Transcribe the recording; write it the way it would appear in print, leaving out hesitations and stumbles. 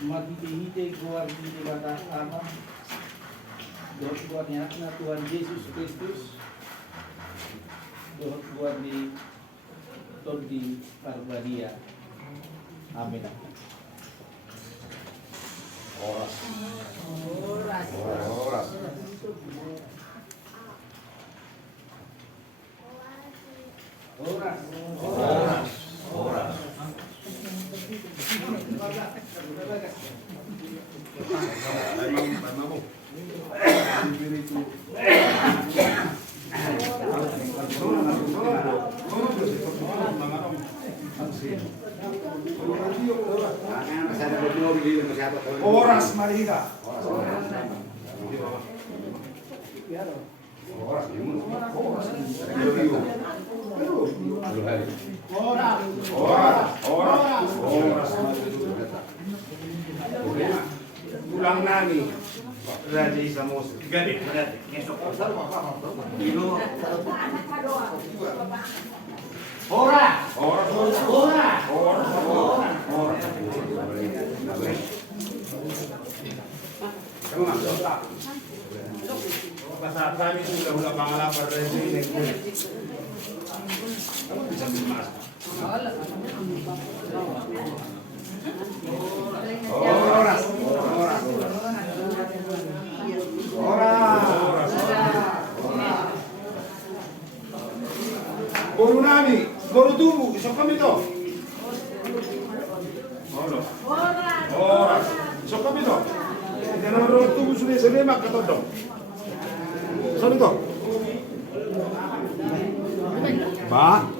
Maghiti-hiti keluar di bata ama dohot keluar ni anak na Tuhan Yesus Kristus dohot keluar di Todi Parbadia. Amin. Oras. Oras. Oras. Oras. Oras. Oras. Oras Maria. Ulang nani. Raja Isamos. Gade. Ora. Bahasa kami itu udah pangalapan resmi. Kamu bisa mas. Oras. Guru nami, guru tubuh, isok kami to. Oras. Isok kami to. Jangan guru tubuh sudah sedemak kata dong. Sorry to. Ba.